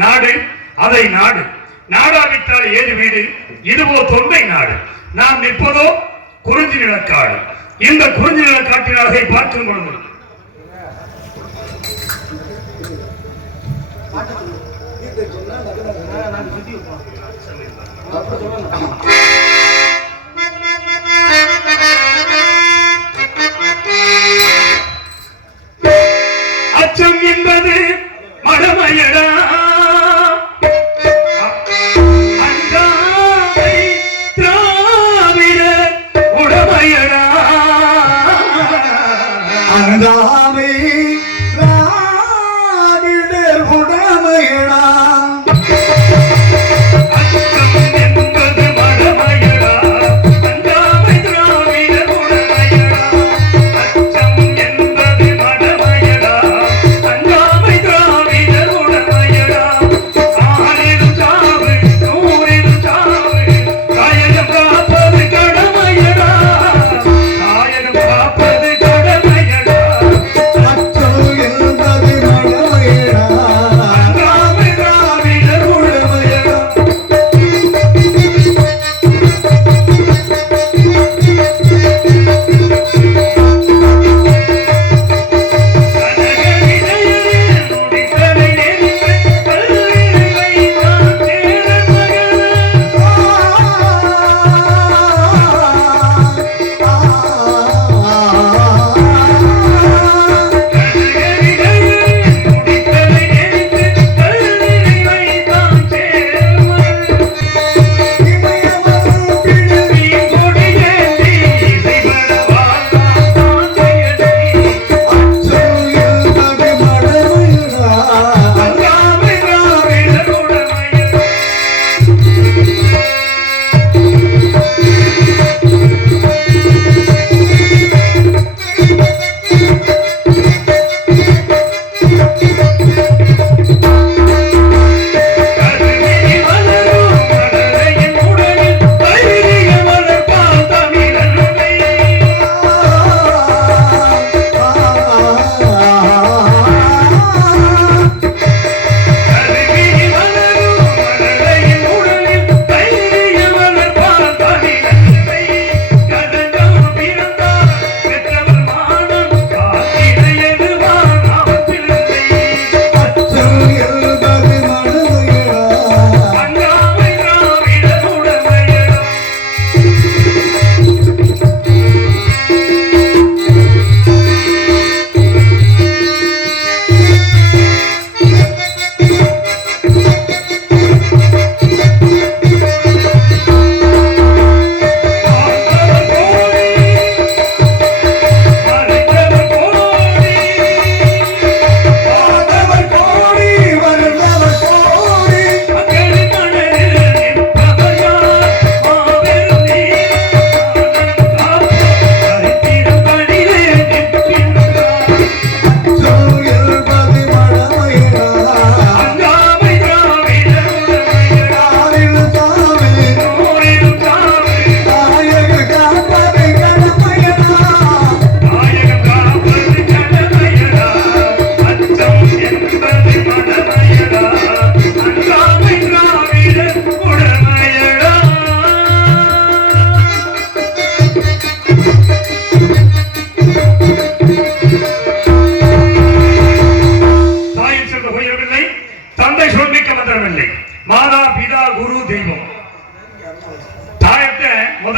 நாடு அதை நாடு நாடாவிட்டால் ஏது வீடு இதுவோ தொண்டை நாடு நாம் நிற்பதோ குறிஞ்சி நிலக்காடு இந்த குறிஞ்சி நிலக்காட்டினாக பார்க்கும் பொழுது அச்சம் என்பது மடமையடா அன்றாமை திராவிட உடமையடா அன்றாமை திராவிட உடமையடா அச்சம் என்பது மடமையடா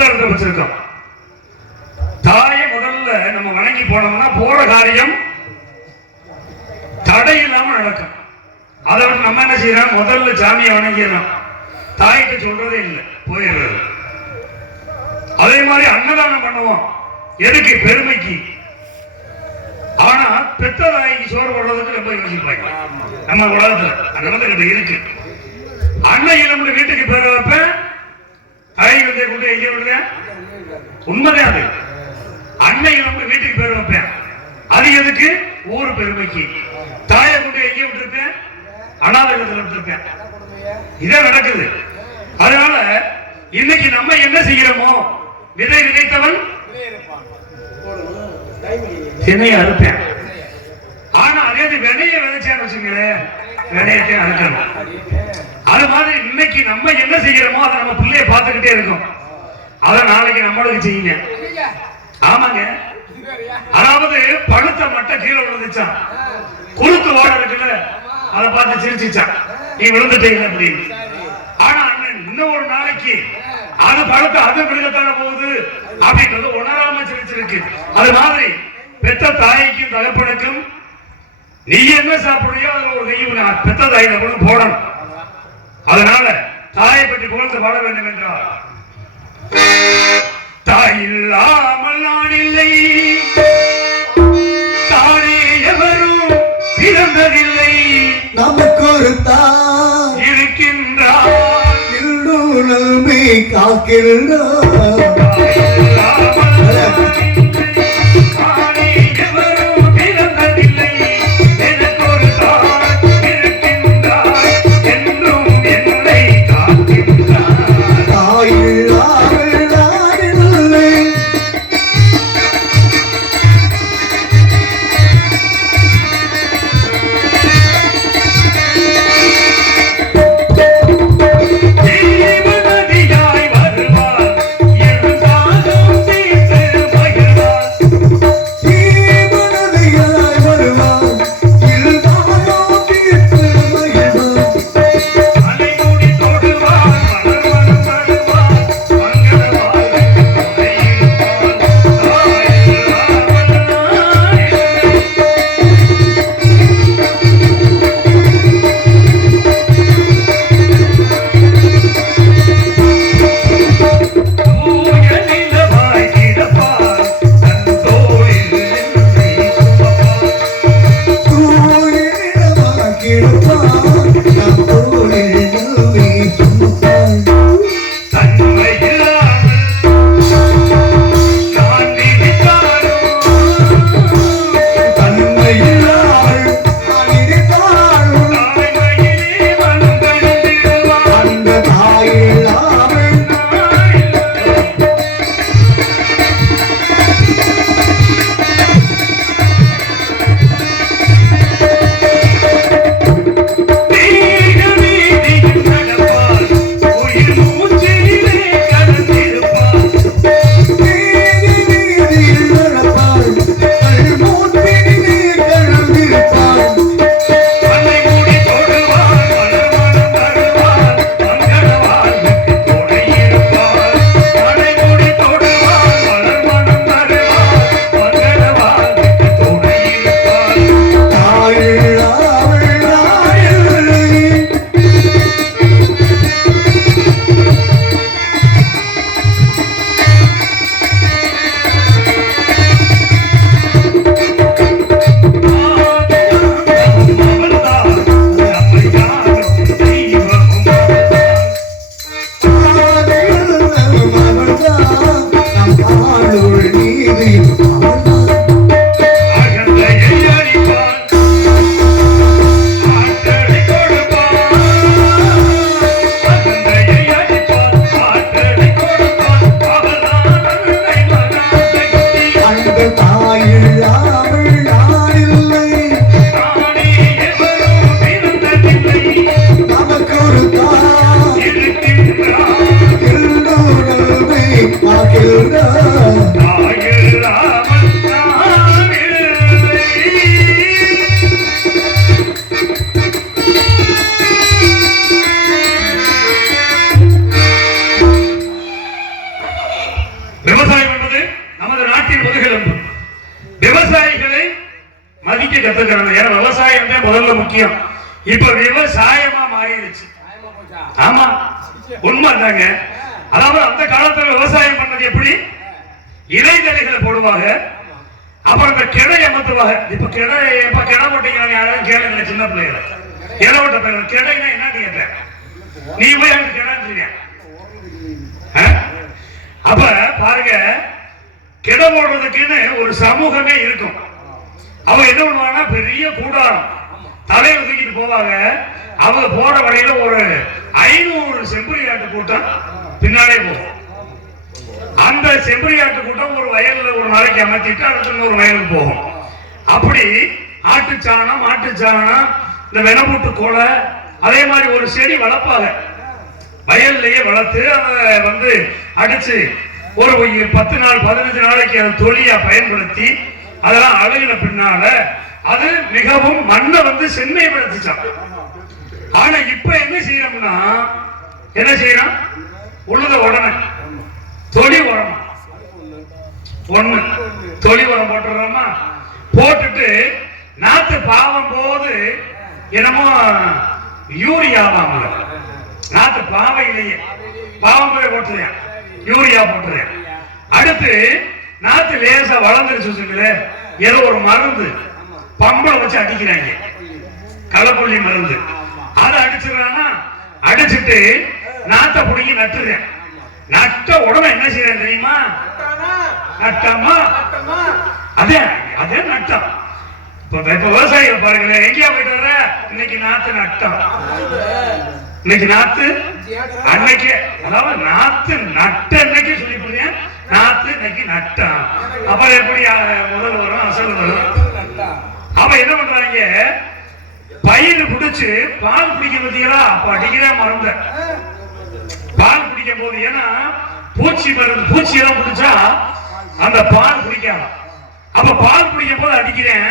அதிகாரத்தில் வச்சிருக்கோம். தாயை முதல்ல நம்ம வணங்கி போனோம்னா போற காரியம் தடை இல்லாம நடக்கும். அதை விட்டு நம்ம என்ன செய்யறோம், முதல்ல சாமியை வணங்கிடணும், தாய்க்கு சொல்றதே இல்லை, போயிடுறது. அதே மாதிரி அன்னதானம் பண்ணுவோம், எதுக்கு, பெருமைக்கு. ஆனா பெத்த தாய்க்கு சோறு போடுறதுக்கு ரொம்ப யோசிப்பாங்க நம்ம உலகத்துல. நடந்துகிட்டு இருக்கு. அன்னைக்கு நம்ம வீட்டுக்கு பேர் வைப்பேன், தாய் வந்து கொண்டு எங்க விடுற உண்மைதான். அது அன்னைக்கு நம்ம வீட்டுக்கு பேர் வைப்பேன், அது எதுக்கு, ஊர் பெருமைக்கு. தாயை கொண்டு எங்க விட்டுருப்பேன், அனாதைகத்தில் விட்டுருப்பேன். இதே நடக்குது. அதனால இன்னைக்கு நம்ம என்ன செய்கிறோமோ, விதை விதைத்தவன் தினையை அறுப்பேன். ஆனா அதே விதைய விதைச்சான்னு வச்சுங்களேன், விதையத்தையும் அறுக்கணும். அது மாதிரி இன்னைக்கு நம்ம என்ன செய்கிறோமோ அதை நம்ம பிள்ளைய பார்த்துக்கிட்டே இருக்கோம். அதை நாளைக்கு நம்மளுக்கு செய்யுங்க. ஆமாங்க. அதாவது பழுத்த மட்டும் கீழே விழுந்துச்சான், குறுக்கு ஓட இருக்குல்ல, அதை பார்த்து சிரிச்சிச்சான், நீ விழுந்துட்டீங்க அப்படின்னு. ஆனா அண்ணன் இன்னும் ஒரு நாளைக்கு அது பழுத்த அது விழுகத்தான போகுது அப்படின்றது உணராம சிரிச்சிருக்கு. அது மாதிரி பெத்த தாய்க்கும் தகப்பனுக்கும் நீ என்ன சாப்பிடுறியோ அதுல ஒரு கை பெத்த தாயில கூட போடணும். அதனால தாயை பற்றி புகழ்ந்து பாட வேண்டும் என்றால், தாய் இல்லாமல் நான் இல்லை, தானே எவரும் பிறந்ததில்லை, நமக்கு ஒரு தாய் இருக்கின்றார், நல்மை காக்கின்றார். விவசாயம் என்பது நமது நாட்டின் முதுகெலும்பு. விவசாயிகளை மதிக்க கத்துக்கிறாங்க. ஏன்னா விவசாயம் தான் முதல்ல முக்கியம். இப்ப விவசாயமா மாறிடுச்சு. ஆமா, உண்மைதாங்க. அதாவது அந்த காலத்துல விவசாயம் பண்ணது எப்படி? இலைதலைகளை போடுவாங்க, அப்புறம் இந்த கிடை அமர்த்துவாங்க. இப்ப கிடை போட்டீங்க யாரும் கேளுங்க, சின்ன பிள்ளைகளை இலை ஓட்ட பிள்ளை கிடைனா என்ன கேட்டேன், நீ போய் அங்க கிடன்னு. அப்ப பாருங்க, கிடை போடுறதுக்குன்னு ஒரு சமூகமே இருக்கும். அவங்க என்ன பண்ணுவாங்கன்னா பெரிய கூடாரம் தலையில தூக்கிட்டு போவாங்க. அவங்க போற வழியில ஒரு 500 செம்பரியாட்டு கூட்டம் பின்னாலே போகும். அந்த செம்பரியாட்டு கூட்டம் ஒரு வயல்ல ஒரு நாளைக்கு அமர்த்திட்டு அடுத்த ஒரு வயலுக்கு போகும். அப்படி ஆட்டுச்சாணம் மாட்டுச்சாணம் இந்த வெனபூட்டு கோலை அதே மாதிரி ஒரு செடி வளர்ப்பாங்க. வயல்லையே வளர்த்து அதை அடிச்சு ஒரு 10 நாள் 15 நாளைக்கு அதை தொழியா பயன்படுத்தி அதெல்லாம் அழகின பின்னால அது மிகவும் மண்ணை செம்மைப்படுத்திச்சான். ஆனா இப்ப என்ன செய்யறோம்னா, என்ன செய்யறோம், உழுத உடனே தொழி உரம் ஒண்ணு தொழி உரம் போட்டுறோமா, போட்டுட்டு நாத்து பாவம் போது என்னமோ யூரியாவாம நாத்து பாவையிலேயே பாவம் போய் போட்டுறேன், யூரியா போட்டுறேன். அடுத்து நாத்து லேசா வளர்ந்துருச்சு, ஏதோ ஒரு மருந்து பம்பளை வச்சு அடிக்கிறாங்க, களப்புள்ளி மருந்து. அதை அடிச்சிடறானா, அடிச்சுட்டு நாத்தை புடுங்கி நட்டுறேன். நட்ட உடனே என்ன செய்யறேன் தெரியுமா, நட்டமா அதே அதே நட்டம். இப்ப விவசாயிகள் பாருங்களேன், எங்கேயா போயிட்டு வர, இன்னைக்கு நாத்து நட்டம், இன்னைக்கு நாத்து அன்னைக்கு, அதாவது நாத்து நட்ட அன்னைக்கு சொல்லி போறேன், நாத்து இன்னைக்கு நட்டம். அப்புறம் எப்படி முதல் வரும் அசல் வரும். அவ என்ன பண்றாங்க, பயிர் குடிச்சு பால் குடிக்க பத்தியா, அப்ப அடிக்கிற மறந்த பால் குடிக்கும் போது, ஏன்னா பூச்சி மருந்து பூச்சி எல்லாம் குடிச்சா அந்த பால் குடிக்காம, அப்ப பால் குடிக்கும் போது அடிக்கிறேன்,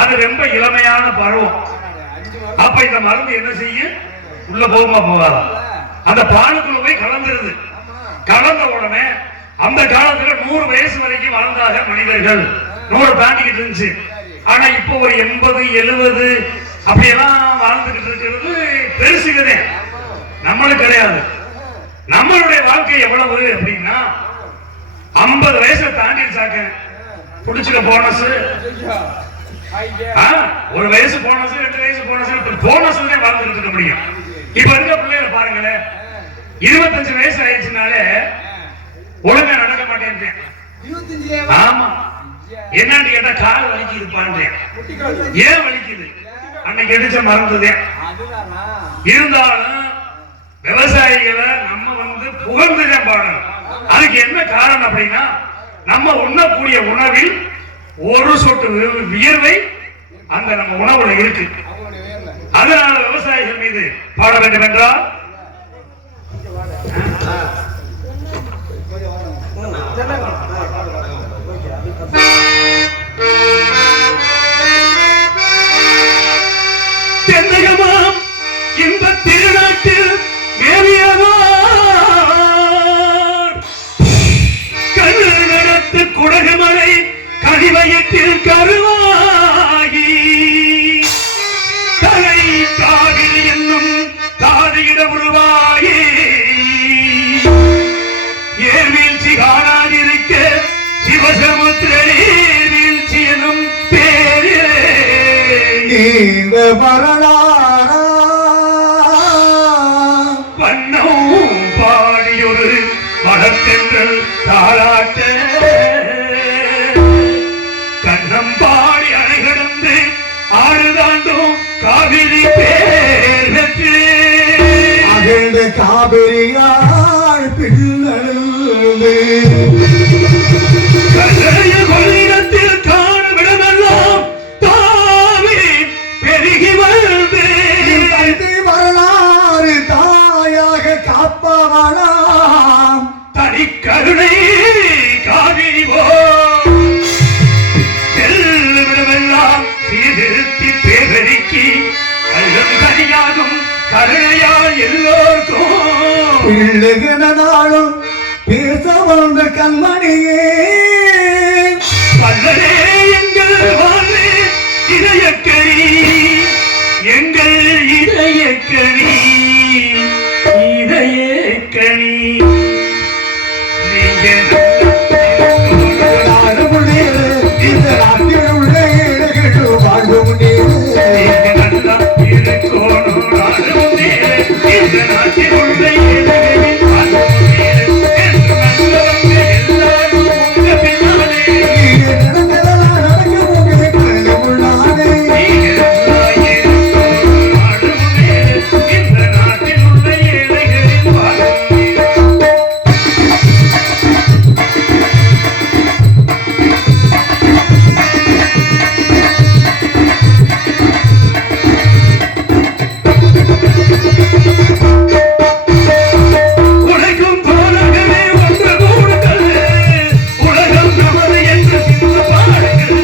அது ரொம்ப இளமையான பருவம். அப்ப இந்த மருந்து என்ன செய்யும், உள்ள போகுமா போகாதா, அந்த பாலுக்குள்ள போய் கலந்துருது. கலந்த உடனே அந்த காலத்துல 100 வயசு வரைக்கும் வாழ்ந்தாக மனிதர்கள், 100 தாண்டிக்கிட்டு இருந்துச்சு. ஆனா இப்போ ஒரு 80 70 அப்படியெல்லாம் வாழ்ந்துகிட்டு இருக்கிறது பெருசுக்குதே, நம்மளுக்கு கிடையாது. நம்மளுடைய வாழ்க்கை எவ்வளவு அப்படின்னா 50 வயசை தாண்டிடுச்சாக்க புடிச்சுக்க போனஸ், ஒரு வயசு போனஸ் 2 வயசு போனஸ், போனஸ்ல வாழ்ந்துட்டு இருக்க முடியும். இப்ப இருக்க பிள்ளைகளை பாருங்களேன், 25 வயசு ஆயிடுச்சுனாலே ஒழுங்கா நடக்க மாட்டேன். ஆமா, என்னன்னு கேட்டா கால் வலிக்குது பாண்டேன். ஏன் வலிக்குது, அன்னைக்கு அடிச்ச மறந்ததே. இருந்தாலும் விவசாயிகளை நம்ம புகழ்ந்துதான் பாடணும். அதுக்கு என்ன காரணம் அப்படின்னா, நம்ம உண்ணக்கூடிய உணவில் ஒரு சொட்டு வியர்வை அந்த நம்ம உணவுல இருக்கு. அதனால விவசாயிகள் மீது பாட வேண்டும் என்றால், தென்னகமாம் இந்த திருநாட்டில் கண்ணர் நடத்து குடகுமலை கனிவயத்தில் கருவாகி தலை காவிரி என்னும் தாதியிட உருவாகி ஏன் வீழ்ச்சி காணாதிருக்க சிவசமுத்திர வீழ்ச்சி எனும் பேரே வரலாறா வண்ணம் பாடியொரு மடத்தென்றல் தாளாட்ட கண்ணம் பாடி அணை கடந்து ஆறுதாண்டும் காவிரி பேர் பெற்று அகழ்ந்த காவிரியாள் பின்னழுந்து கல்லைய கொள்ளிடத்தில் காணும் இடமெல்லாம் தாவி பெருகி வந்து வரலாறு தாயாக காப்பவனாம் தனி கருணை காவிரி செல்லுமிடமெல்லாம் சீர்திருத்தி பேரெருக்கி கல்லும் தனியாகும் கருணையால் எல்லோருக்கும் பிள்ளைகனாலும் பேச வந்த கண்மணியே வல்லரே எங்கள் வாழ்வே இதயக்கரி எங்கள் இதயக்கரி இதயக்கரி இந்த நாட்டில் உள்ள ஏழைகள் வாழும் நல்லா இருக்கணும் நாடும் நேரு இந்த நாட்டில் உள்ள ஏழைகளின் வாழ்வும் நேரு என்று நல்லவங்க எல்லாரும் உங்க பின்னாலே இந்த நாட்டில் உள்ள ஏழைகளின் வாழ்வும் உலகம் தோழர்களே ஒன்று கூடுங்கள் உலகம் நமது என்று சிந்து பாடுங்கள்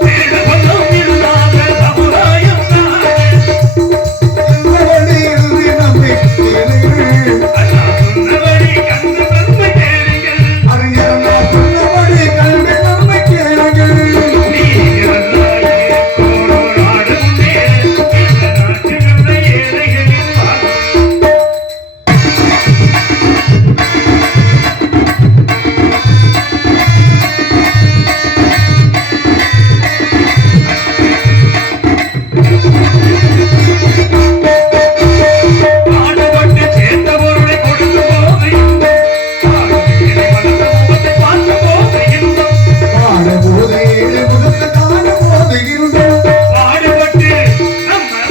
தேடபலம் இல்லாத சமுதாயம் அண்ணா சொன்னபடி கண்டு நன்மை கேளுங்கள் நீங்கள் இருக்கணும் நாடும் நேரு இந்த நாட்டில் உள்ள ஏழைகளின் வாழ்வும் பாடுபட்டு சேர்ந்த பொருளை கொடுக்கும் போது இன்பம் பாடுவேலை வளர்ந்த முகத்தை பார்த்த போது இன்பம் பாடுபட்டு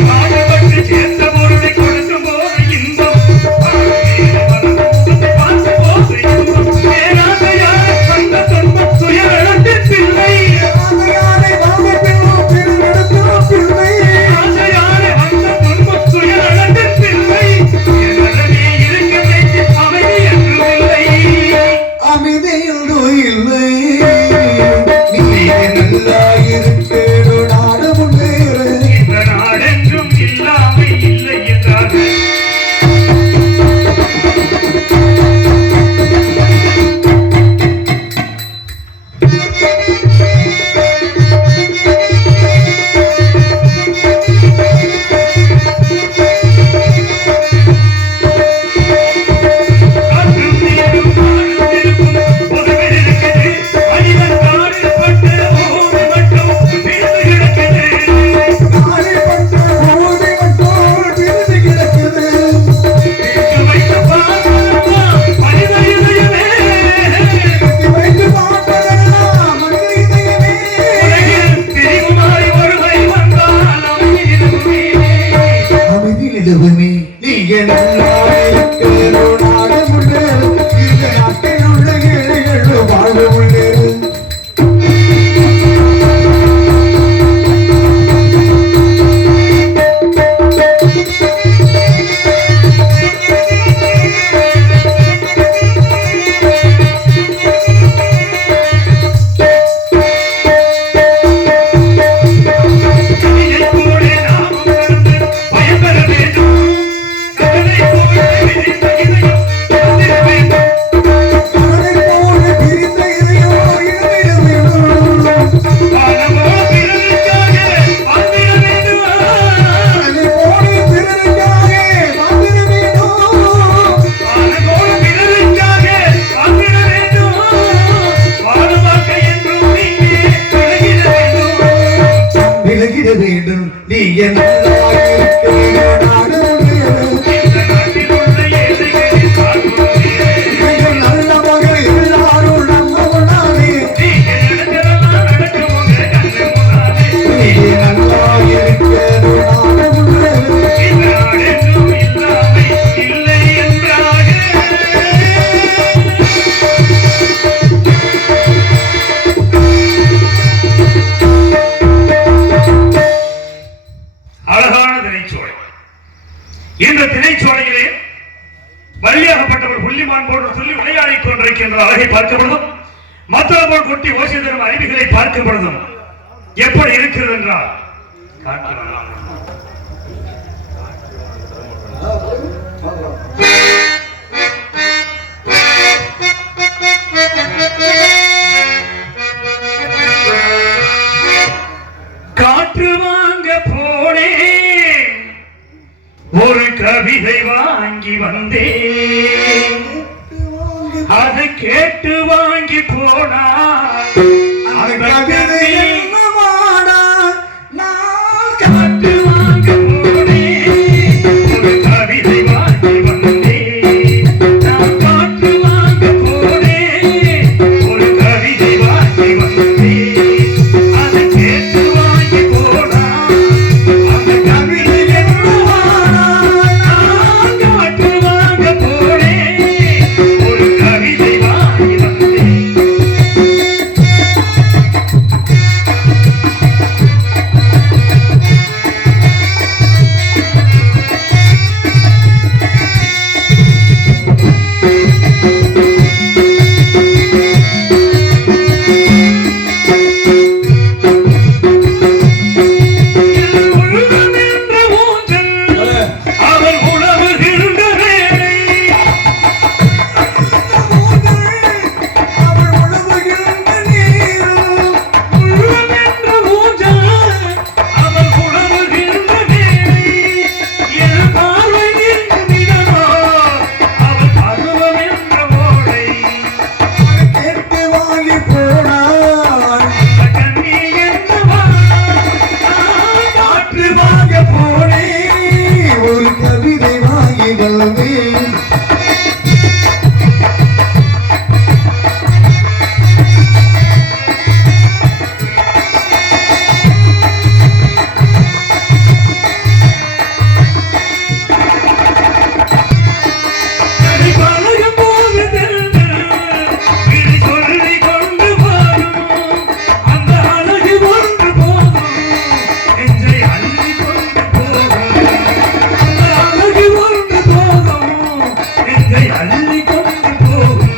பாடுபட்டு சேர்ந்த பொருளை கொடுக்கும் போது இன்பம் பாடுவேலை வளர்ந்த முகத்தை பார்த்த போது இன்பம் பேராசையால் வந்த துன்பம் துயரத்தின் பிள்ளை ஆசையாலே வந்த துன்பம் துயரத்தின் பிள்ளை என்னதனே இருக்க வைத்து அமைதி என்றும் இல்லை இந்த நாடென்றும் இல்லாமை இல்லை என்றார்கள் காற்றும் நீரும் நாடும் இருக்கும் பொதுவில் இருக்குது மனிதன் காடு பட்டு பூமி மட்டும் வீழ்ந்து கிடக்குது வீட்டு வைத்து பார்ப்பதம்மா மனித இதயமே உலகில் பிரிவுமாய் ஒருவை வந்தால் அமைதியிடுமே நீ வாழும் கவிதை கூட நாமும் கடந்து பயன்பெற வேண்டும் கவிதை கூட விரிந்த இதயம் வந்திட வேண்டும் வானமோடு பிறருக்காக வாழ்ந்திட வேண்டுமா வானமோடு பிறருக்காக வாழ்ந்திட வேண்டுமா வாழுவாக்க என்றும் நீங்கே விலகிட வேண்டும் விலகிட வேண்டும் நீ இந்த நாட்டில் உள்ள ஏழைகளின் வாழ்வும் நல்ல மகள் எல்லாரும் நம்பி நீங்கள் நினைச்சதெல்லாம் நடக்கும் உங்க கண்ணு முன்னாலே நல்லா இருக்கணும் இந்த நாடென்றும் இல்லாமை இல்லை என்றாக அழகான திணைச்சோலை இந்த திணைச்சோலையிலே வள்ளியாகப்பட்டவர் புள்ளிமான் போன்று சொல்லி விளையாடிக் கொண்டிருக்கின்ற அழகை பார்க்க பொழுதும் மத்தளம் போல் கொட்டி ஓசை தரும் அருவிகளை பார்க்கும் பொழுதும் எப்படி இருக்கிறது என்றால் காட்டுகிறான். ஒரு கவிதை வாங்கி வந்தேன், அதை கேட்டு வாங்கி போனா அந்த கவிதை என்னவாடா நான் காட்டு வாங்க போனேன். ஒரு கவிதை வாங்கி வந்தேன், நான் காட்டு வாங்க போனேன். ஒரு கவிதை வாங்கி வந்தேன், அதை கேட்டு வாங்கி போனா அந்த கவிதை என்னவாடா நான் காட்டு வாங்க போனேன். ஒரு கவிதை வாங்கி வந்தேன். அவள் உழவுகின்ற வேளை, அவள் உழவுகின்ற நீரும் உள்ளமென்ற ஊஞ்சல் அவள் உழவுகின்ற வேளை, என் பார்வை நிற்கும் இடமோ அவள் பருவம் என்ற ஓடை. கேட்டு வாங்கி போனான் அந்த கண்ணி என்னவா நான் காற்று வாங்க போனேன். ஒரு கவிதை வாங்கி வந்தேன் அதை பழகும் போது தென்றல் விழி சொல்லிக் கொண்டு வரும். அந்த அழகு ஒன்று போதும் நெஞ்சை அள்ளிக் கொண்டு போகும். அந்த அழகு ஒன்று போதும் நெஞ்சை அள்ளிக் கொண்டு போகும்.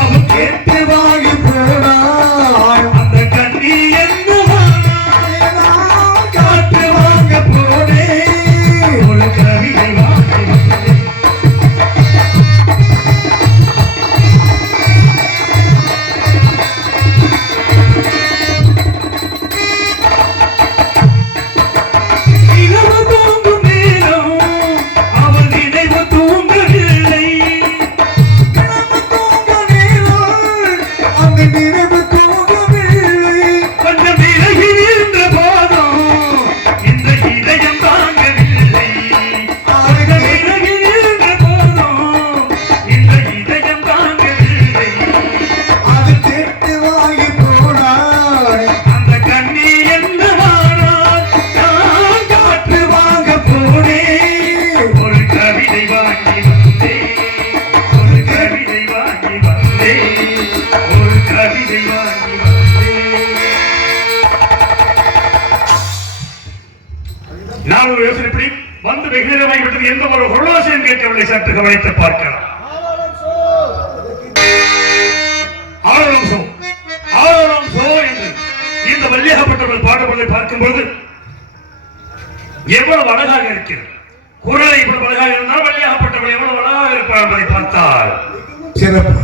அவன் கேட்டு வாங்கி போனான் அந்த கண்ணி என்னவா நான் காற்று வாங்க போனேன். ஒரு கவிதை வாங்கி வந்தேன். இரவு தூங்கும் நேரம் அவள் நினைவு தூங்கவில்லை. தூங்க நேரம் அந்த நினைவு தூங்கவில்லை கொஞ்சம் விலகி நின்ற போதும் இந்த இதயம் தாங்கவில்லை. கொஞ்சம் விலகி நின்ற போதும் இந்த இதயம் தாங்கவில்லை. அது கேட்டு வாங்கி போனான் அந்த கண்ணி என்னவானால் நான் காற்று வாங்க போனேன். ஒரு கவிதை வாங்கி வந்தேன், ஒரு கவிதை வாங்கி வந்தேன், ஒரு கவிதை வாங்கி வந்தேன். நான் ஒரு யோசனை இப்படி வந்து வெகு நேரமாகி விட்டது. எந்த ஒரு ஹொலோசியம் கேட்கவில்லை. சற்று கவனித்து பார்க்கலாம். ஆழம் சோ ஆழம் சோ என்று இந்த வல்லியாகப்பட்டவர்கள் பாடுபடுவதை பார்க்கும்போது எவ்வளவு அழகாக இருக்கிறது. குரலை இவ்வளவு அழகாக இருந்தால் வல்லியாகப்பட்டவர்கள் எவ்வளவு அழகாக இருப்பார் என்பதை பார்த்தால் சிறப்பு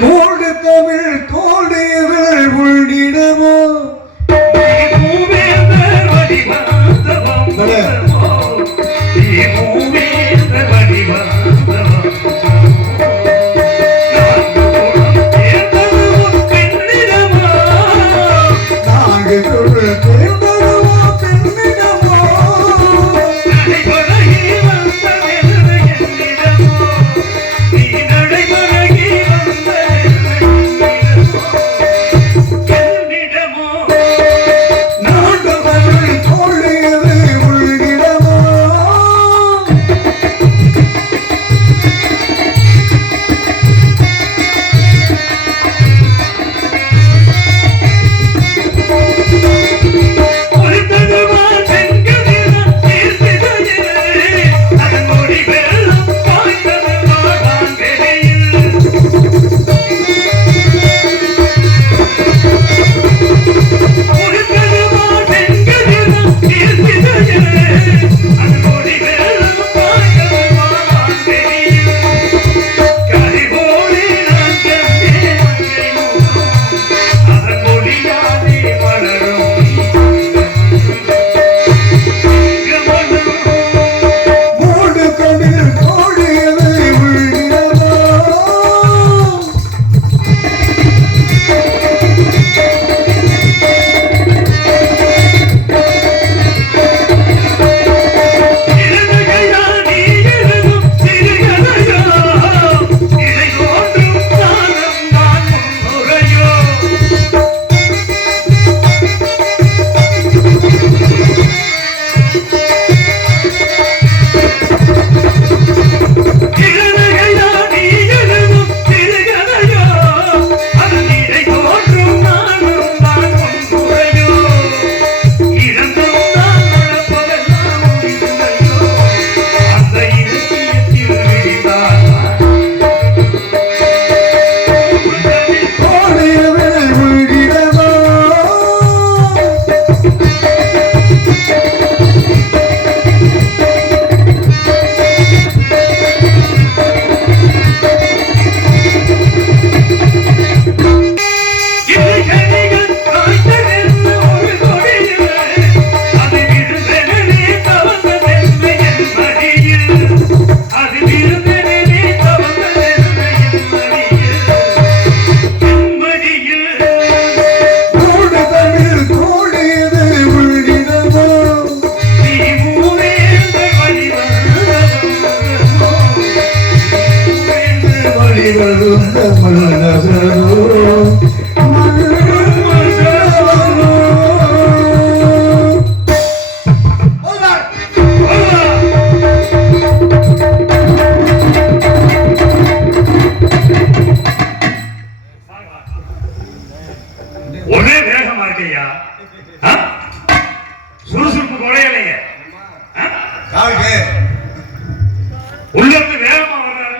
தோடு தமிழ் தோடியவள் உள்ளிடமோ நீ பூவேந்தர் வடிவாந்தவம் வந்தமோ, நீ பூவேந்தர் வடிவாந்தவம் வந்தமோ. நான்கு குலம் தேர்ந்தது உன் பெண்ணிடமோ, நாடு தொழில் தேர்ந்தவா பெண்ணிடமோ நடைபழகி வந்த வெள்ளை என்னிடமோ, நீ நடைபழகி வாழ்க்கையா? ஆ? சுறுசுறுப்பு குறையலையே. ஆ? யாருக்கு உள்ள இருந்து வேகமா வர்றாரு,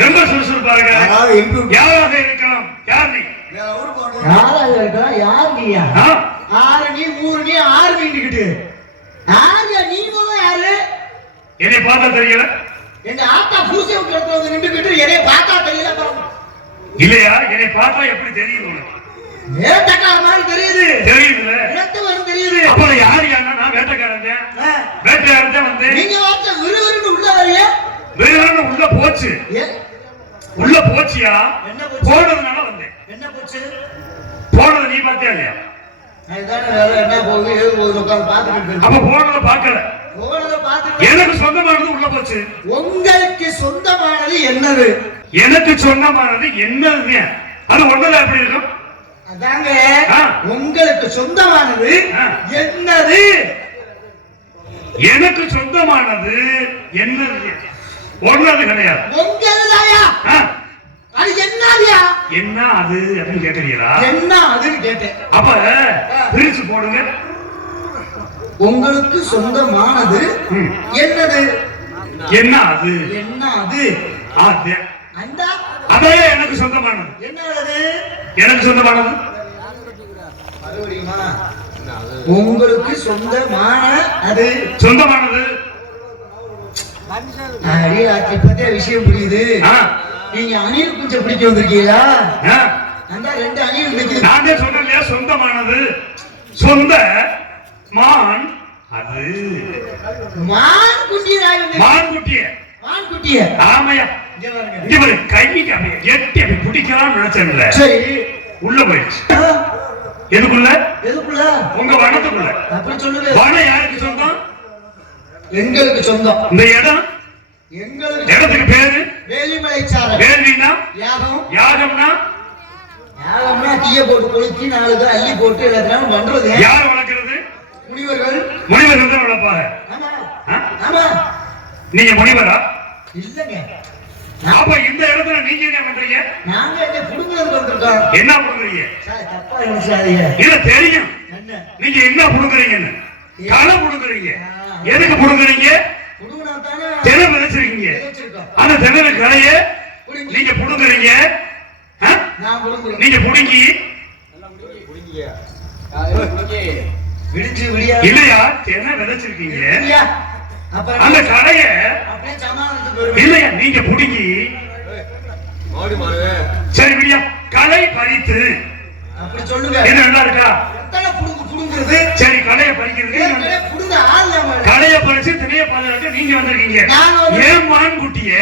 ரொம்ப சுறுசுறுப்பா இருக்காரு. யாராவது இன்பம் யாராக இருக்கலாம்? யார் நீ? வேற ஊருக்கு போகணும். யாராவது இருக்கலாம்? யார் நீயா? ஆ? ஆறு நீ மூணு நீ ஆறு நீண்டுகிட்டு யாருயா நீ? முதல்ல யாரு? என்னை பார்த்தா தெரியல? எங்க ஆத்தா பூசை விட்டு இடத்துல வந்து நின்றுகிட்டு என்னைய பார்த்தா தெரியல பாருங்க. இல்லையா? என்னை பார்த்தா எப்படி தெரியுது உனக்கு? வேட்டக்கார மாதிரி தெரியுது. தெரியுதுல? இடத்து வரும் தெரியுது. அப்புறம் யாரு யாருன்னா நான் வேட்டைக்காரன் தான். ஆ. வேட்டையாரன் தான் வந்து நீங்க வார்த்தை விறுவிறுன்னு உள்ள வரைய வேறான உள்ள போச்சு. உள்ள போச்சியா? என்ன போச்சு? போனதுனால வந்தேன். என்ன போச்சு? போனது நீ பார்த்தியா இல்லையா? அதுதானே வேலை. என்ன போகுது ஏது போகுது உட்காந்து பார்த்துக்கிட்டு அப்ப போனதை பார்க்கல. போனதை பார்த்துட்டு எனக்கு சொந்தமானது உள்ள போச்சு. உங்களுக்கு சொந்தமானது என்னது? எனக்கு சொந்தமானது என்னது? அது ஒன்னதான் எப்படி இருக்கும்? அதாங்க ஆ. உங்களுக்கு சொந்தமானது ஆ. என்னது? எனக்கு சொந்தமானது என்னது? ஒன்னது கிடையாது. உங்களுதாயா? ஆ. அது என்னதுயா? என்ன அது அப்படின்னு கேட்கறீங்களா? என்ன அதுன்னு கேட்டேன். அப்ப பிரிச்சு போடுங்க. உங்களுக்கு சொந்தமானது ம். என்னது? என்ன அது? என்ன அது? அது அந்த அதே எனக்கு சொந்தமானது. என்னது? எனக்கு சொந்தமானது மறுபடியுமா? உங்களுக்கு சொந்தமான அது சொந்தமானது. அடி ஆத்தி பத்தியா விஷயம் புரியுது. ஆ. நீங்க அணில் குஞ்சை பிடிக்க வந்திருக்கீங்களா? ஆ. அந்த ரெண்டு அணில் நிக்குது. நானே சொன்னேன் இல்லையா? சொந்தமானது. சொந்த மான் அது. மான் குட்டியாய் வந்து மான் குட்டிய. மான் குட்டிய ஆமையா? இங்க பாருங்க. இங்க பாரு, கைக்கு அப்படியே எட்டி அப்படி பிடிக்கலாம்னு நினைச்சேன்ல. சரி. உள்ள போயிடுச்சு. ஆ, எதுக்குள்ள? எதுக்குள்ள? உங்க வனத்துக்குள்ள. அப்படி சொல்லுங்க. வனம் யாருக்கு சொந்தம்? எங்களுக்கு சொந்தம். இந்த இடம். எங்களுக்கு இடத்துக்கு பேரு வேலிமலை சாரல். வேள்வினா? யாகம். யாகம்னா? யாகம்னா தீய போட்டு கொளுத்தி நாளுக்கு அள்ளி போட்டு எல்லாத்தையும் பண்றது. யார் வளர்க்கிறது? முனிவர்கள். முனிவர்கள் தான் வளர்ப்பாங்க. ஆமா. ஆ? ஆமா. நீங்க முனிவரா? இல்லங்க. அப்ப இந்த இடத்துல நீங்க என்ன பண்றீங்க? நாங்க என்ன புடுங்கிறதுக்கு வந்திருக்கோம். என்ன பண்றீங்க? சார் தப்பா நினைச்சாதீங்க. இல்ல தெரியும் என்ன நீங்க என்ன புடுங்குறீங்கன்னு. களை புடுங்குறீங்க. ஆ. எதுக்கு புடுங்குறீங்க? புடுங்கினா தானே தினை விதைச்சிருக்கீங்க. விதைச்சிருக்கோம். அந்த தினை களைய புடுங்கி. நீங்க புடுங்குறீங்க. ஆ? நான் புடுங்குறேன். நீங்க புடுங்கி விடிச்சு விடியா இல்லையா? தினை விதைச்சிருக்கீங்க. விடியா. அப்புறம் அந்த களைய அப்படியே சமாளித்து வருவேன். இல்லையா? நீங்க புடுங்கி சரி விடியா களை பறித்து அப்படி சொல்லுங்க. என்ன நல்லா இருக்கா? எத்தனை புடுங்குறது? சரி களைய பறிக்கிறது. ஏற்கனவே புடுங்க ஆள் நம்ம. களைய பறிச்சு திணைய பாதுகாக்க நீங்க வந்திருக்கீங்க. நாங்க வந்து- ஏன் மான் குட்டிய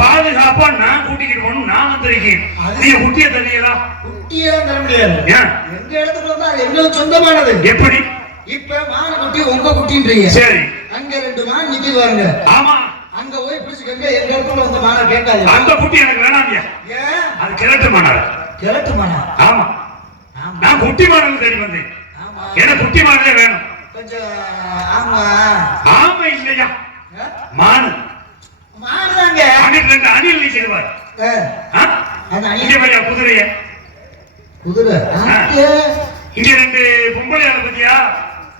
பாதுகாப்பா நான் கூட்டிக்கிட்டு போகணும் நான் வந்திருக்கேன். நீங்க குட்டிய தரீங்களா? குட்டியெல்லாம் தர முடியாது. ஏன்? எங்க இடத்துக்குள்ள தான் அது எங்களுக்கு சொந்தமானது. எப்படி? இப்ப மான குட்டி உங்க குட்டின்றீங்க. சரி. அங்க ரெண்டு மான் நிக்குது பாருங்க. ஆமா. அங்க போய் பிடிச்சுக்கங்க. எங்க இடத்துல வந்து மான கேட்காது. அந்த குட்டி எனக்கு வேணாமியா. ஏன்? அது கிழட்டு மானாரு. கிழட்டு மானா? ஆமா. ஆமா. நான் குட்டி மானது தேடி வந்தேன். ஆமா. எனக்கு குட்டி மானதே வேணும். கொஞ்சம் ஆமா. ஆமா இல்லையா? ஆ? மானு. மானுதாங்க. அன்னைக்கு ரெண்டு அணில் நிற்கிறவார். ஆ. அந்த இங்க அணில் வரையா குதிரைய. குதிரை. ஆ. ஆட்டு. இங்க ரெண்டு பொம்பளையால பத்தியா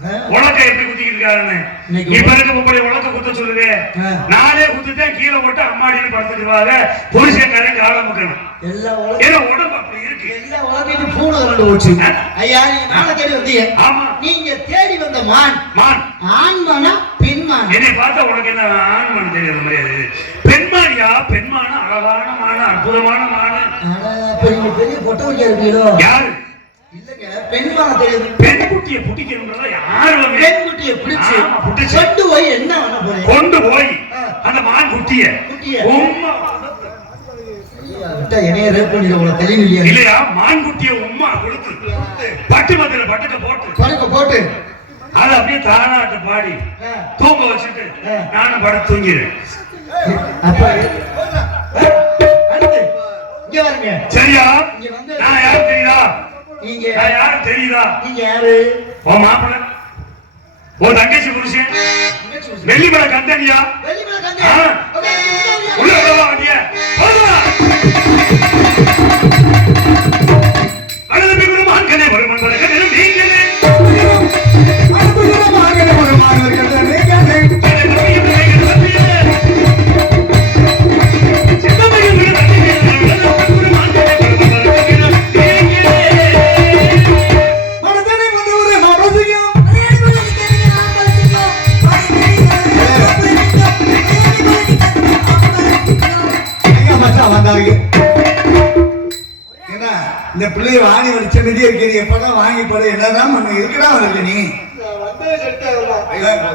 ஆ. உலக்க எப்படி குத்திக்கிட்டு இருக்காருன்னு. இன்னைக்கு இப்ப இருக்க பொம்பளை உலக்க குத்த சொல்லுது. ஆ. நானே குத்துட்டேன் கீழே போட்டு அம்மாடின்னு படுத்துக்குவாங்க. புருஷன்காரங்க ஆள முக்கணும். எல்லா உலகம் ஏன்னா உடம்பு அப்படி இருக்கு. எல்லா உலகத்தையும் பூனை கண்டு போச்சு. ஆ. ஐயா நீங்க மானை தேடி வந்தீங்க. ஆமா. நீங்க தேடி வந்த மான் மான். ஆண் மானா பெண் மானா? என்னை பார்த்தா உனக்கு என்ன ஆண்மான் தெரியாத மாதிரி. பெண்மானியா? பெண்மான அழகான மான அற்புதமான மான. பெரிய பெரிய பொட்டை வைக்க இருக்கீங்களோ? யாரு? இல்லங்க பெண் மான தெரியுது. பெண் குட்டியை புடிக்கணும்ன்றத யாருமே பெண் குட்டியை பிடிச்சு ஆமா, பிடிச்சு. கொண்டு போய் என்ன பண்ண போறீங்க? கொண்டு போய் ஆ. அந்த மான் குட்டிய குட்டிய. உம்மா ஐயா, விட்டா என்னைய ரேப் பண்ணிடுற உங்களுக்கு தெளிவு இல்லையா? இல்லையா? மான் குட்டிய உம்மா கொடுத்து பட்டு மத்தியில பட்டுக்க போட்டு படுக்க போட்டு அதை அப்படியே தானாட்ட பாடி ஆ. தூங்க வச்சுட்டு ஆ. நானும் படுத்து தூங்கிடுறேன். அப்ப அடுத்து இங்க வாருங்க. சரியா? இங்க வந்து நான் யாரு தெரியுதா? நீங்க நான் யாரு தெரியுதா? நீங்க யாரு? உன் மாப்பிள்ள உன் தங்கச்சி புருஷன் வெள்ளிமலை கந்தனியா? வெளிமலை கங்க. ஆ. ஓகே, உள்ள வரவா வண்டிய? வலது குரு மகன்களே இந்த பிள்ளைய வாங்கி வச்சதே இருக்கு நீ எப்பதான் வாங்கி போற என்னதான் பண்ண இருக்கடா வந்துருக்க நீ நான் வந்ததே செட் ஆகலாம்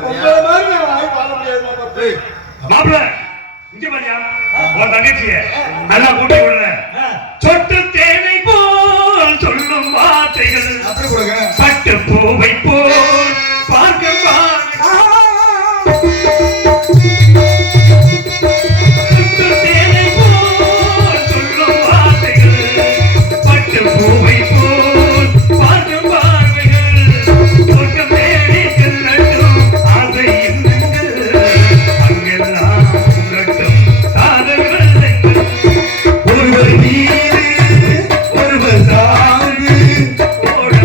உங்களை மாதிரி நான் வாங்கி பாட முடியாது மாமா மாப்பிள்ள இங்க பாரியா உன் தங்கச்சிய நல்லா கூட்டி விடுற சொட்டு தேனை போல் சொல்லும் வார்த்தைகள் அப்படி கொடுங்க பட்டு பூவை போல் பார்க்க சொட்டு தேனை போல் சொல்லும் வார்த்தைகள் பட்டு பூவை போல் பார்க்கும் பார்வைகள் சொர்க்கம் தேடி செல்லட்டும் ஆசை எண்ணங்கள் அங்கெல்லாம் உங்கட்டும் காதல் வெள்ளங்கள் ஒருவர் நீரு ஒருவர் சாவு ஓட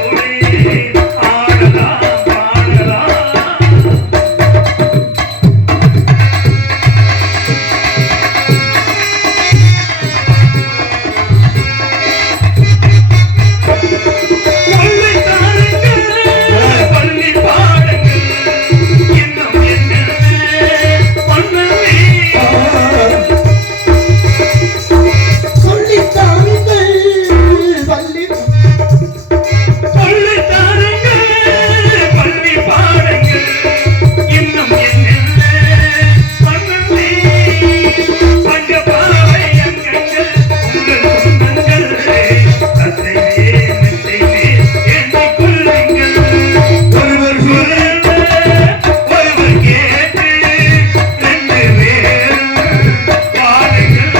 ஓடி ஆடலாம் பாடலாம் பள்ளி தாருங்கள் பள்ளி பாடுங்கள் இன்னும் என்ன பண்ணவே சொல்லி தாருங்கள் பள்ளி பள்ளி தாருங்கள் பள்ளி பாடுங்கள் இன்னும் என்ன பண்ணவே பஞ்ச பாவை அங்கங்கள் உங்கள் சொந்தங்கள் தத்தையே மெத்தையே எண்ணிக் கொள்ளுங்கள் ஒருவர் சொல்ல ஒருவர் கேட்டு ரெண்டு பேரும் பாடுங்கள்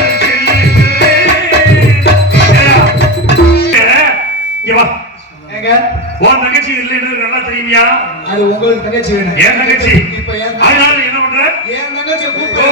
இங்க வா ஏங்க உன் தங்கச்சி இல்லைன்னு நல்லா தெரியுமியா அது உங்களுக்கு தங்கச்சி வேணும் என் தங்கச்சி இப்ப என் அதனால என்ன பண்ற என் தங்கச்சியை கூப்பிட்டு